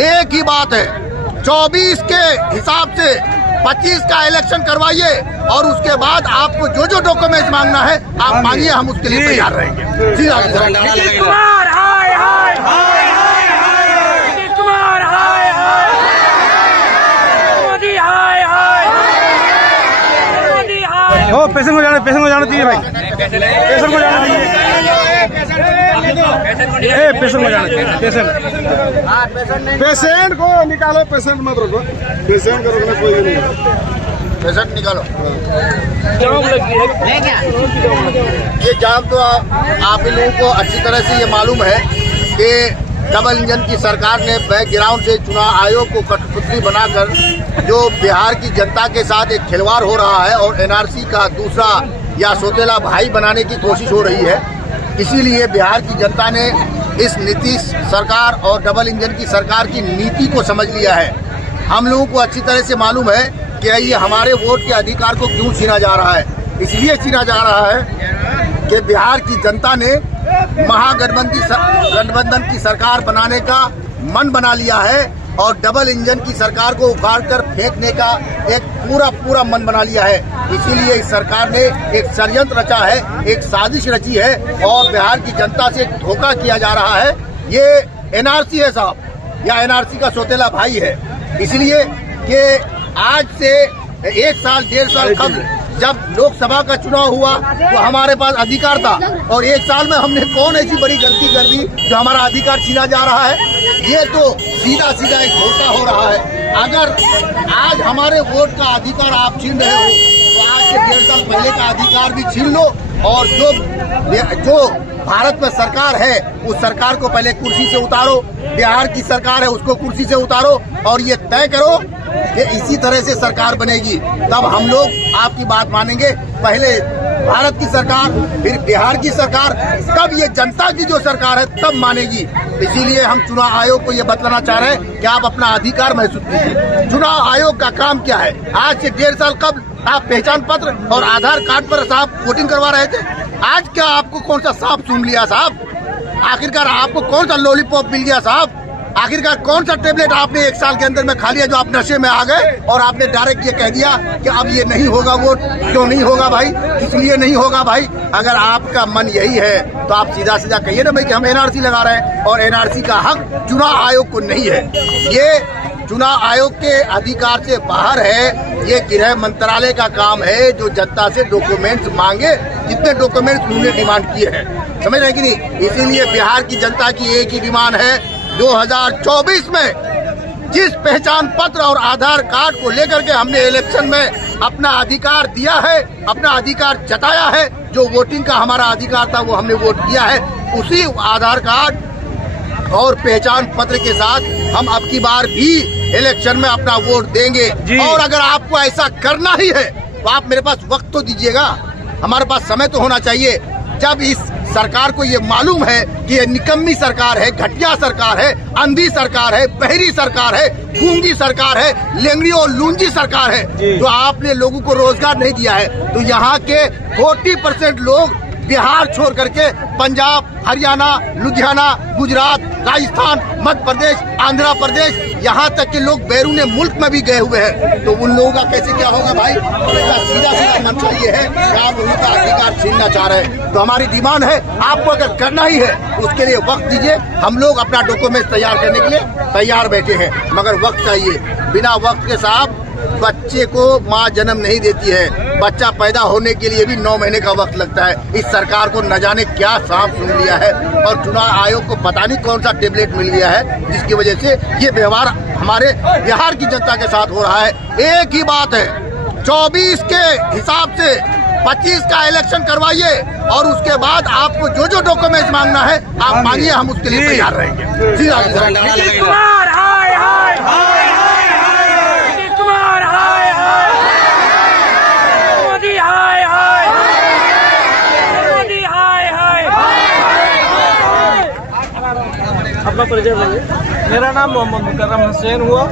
एक ही बात है, 24 के हिसाब से 25 का इलेक्शन करवाइए और उसके बाद आपको जो जो डॉक्यूमेंट्स मांगना है आप मांगिए, हम उसके लिए तैयार रहेंगे। नीतीश कुमार हाय हाय हाय हाय, नीतीश कुमार हाय हाय, मोदी हाय हाय, मोदी हाय। ओ पेशेंट को जाना दीजिए भाई, पेशेंट को जाना दीजिए, पेशेंट को जाना दीजिए, पेशेंट को निकालो, पेशेंट मत रोको, पेशेंट को रोकना कोई नहीं है। पेशेंट निकालो। जाम लगी है ये जाम तो आप ही लोगों को अच्छी तरह से ये मालूम है कि डबल इंजन की सरकार ने बैकग्राउंड से चुनाव आयोग को कठपुतली बनाकर जो बिहार की जनता के साथ एक खिलवाड़ हो रहा है और एनआरसी का दूसरा या सौतेला भाई बनाने की कोशिश हो रही है। इसीलिए बिहार की जनता ने इस नीतीश सरकार और डबल इंजन की सरकार की नीति को समझ लिया है। हम लोगों को अच्छी तरह से मालूम है कि ये हमारे वोट के अधिकार को क्यों छीना जा रहा है। इसलिए छीना जा रहा है कि बिहार की जनता ने महागठबंधन की सरकार बनाने का मन बना लिया है और डबल इंजन की सरकार को उखाड़ कर फेंकने का एक पूरा मन बना लिया है। इसीलिए इस सरकार ने एक षड्यंत्र रचा है, एक साजिश रची है और बिहार की जनता से धोखा किया जा रहा है। ये एनआरसी है साहब, या एनआरसी का सौतेला भाई है। इसलिए कि आज से 1 साल 1.5 साल कबल जब लोकसभा का चुनाव हुआ तो हमारे पास अधिकार था और 1 साल में हमने कौन ऐसी बड़ी गलती कर दी जो हमारा अधिकार छीना जा रहा है। ये तो सीधा एक धोखा हो रहा है। अगर आज हमारे वोट का अधिकार आप छीन रहे हो तो आज से 1.5 साल पहले का अधिकार भी छीन लो और जो भारत में सरकार है उस सरकार को पहले कुर्सी से उतारो। बिहार की सरकार है उसको कुर्सी से उतारो और ये तय करो कि इसी तरह से सरकार बनेगी, तब हम लोग आपकी बात मानेंगे। पहले भारत की सरकार, फिर बिहार की सरकार, तब ये जनता की जो सरकार है तब मानेगी। इसीलिए हम चुनाव आयोग को ये बतलाना चाह रहे हैं कि आप अपना अधिकार महसूस कीजिए। चुनाव आयोग का काम क्या है? आज से 1.5 साल कब आप पहचान पत्र और आधार कार्ड पर साहब वोटिंग करवा रहे थे। आज क्या आपको कौन सा सांप सूंघ लिया साहब? आखिरकार आपको कौन सा लॉलीपॉप मिल गया साहब? आखिरकार कौन सा टेबलेट आपने 1 साल के अंदर में खा लिया जो आप नशे में आ गए और आपने डायरेक्ट ये कह दिया कि अब ये नहीं होगा वोट? क्यों नहीं होगा भाई? इसलिए नहीं होगा भाई, अगर आपका मन यही है तो आप सीधा कहिए ना भाई कि हम एनआरसी लगा रहे हैं और एनआरसी का हक चुनाव आयोग को नहीं है। ये चुनाव आयोग के अधिकार से बाहर है। ये गृह मंत्रालय का काम है जो जनता से डॉक्यूमेंट्स मांगे, जितने डॉक्यूमेंट्स उन्होंने डिमांड किए हैं, समझ रहे कि नहीं। इसीलिए बिहार की जनता की एक ही डिमांड है, 2024 में जिस पहचान पत्र और आधार कार्ड को लेकर के हमने इलेक्शन में अपना अधिकार दिया है, अपना अधिकार जताया है, जो वोटिंग का हमारा अधिकार था वो हमने वोट किया है, उसी आधार कार्ड और पहचान पत्र के साथ हम अब की बार भी इलेक्शन में अपना वोट देंगे। और अगर आपको ऐसा करना ही है तो आप मेरे पास वक्त तो दीजिएगा, हमारे पास समय तो होना चाहिए। जब इस सरकार को ये मालूम है कि ये निकम्मी सरकार है, घटिया सरकार है, अंधी सरकार है, बहरी सरकार है, गूंगी सरकार है, लेंगड़ी और लूंजी सरकार है, तो आपने लोगों को रोजगार नहीं दिया है, तो यहाँ के 40% लोग बिहार छोड़ करके पंजाब, हरियाणा, लुधियाना, गुजरात, राजस्थान, मध्य प्रदेश, आंध्र प्रदेश, यहाँ तक के लोग बैरून मुल्क में भी गए हुए हैं। तो उन लोगों का कैसे क्या होगा भाई? इसका सीधा मंशा ये है कि आप उनका अधिकार छीनना चाह रहे हैं। तो हमारी डिमांड है, आपको अगर करना ही है उसके लिए वक्त दीजिए। हम लोग अपना डॉक्यूमेंट तैयार करने के लिए तैयार बैठे हैं, मगर वक्त चाहिए। बिना वक्त के साहब बच्चे को माँ जन्म नहीं देती है, बच्चा पैदा होने के लिए भी 9 महीने का वक्त लगता है। इस सरकार को न जाने क्या सांप सूंघ लिया है और चुनाव आयोग को पता नहीं कौन सा टेबलेट मिल गया है, जिसकी वजह से ये व्यवहार हमारे बिहार की जनता के साथ हो रहा है। एक ही बात है, 24 के हिसाब से 25 का इलेक्शन करवाइए और उसके बाद आपको जो जो डॉक्यूमेंट मांगना है आप मांगिए, हम उसके लिए तैयार रहेंगे। नीतीश कुमार हाय हाय हाय, नीतीश कुमार हाय हाय, मोदी हाय हाय, मोदी हाय हाय। अपना परिचय देंगे। मेरा नाम मोहम्मद मुकर्रम हुसैन हुआ।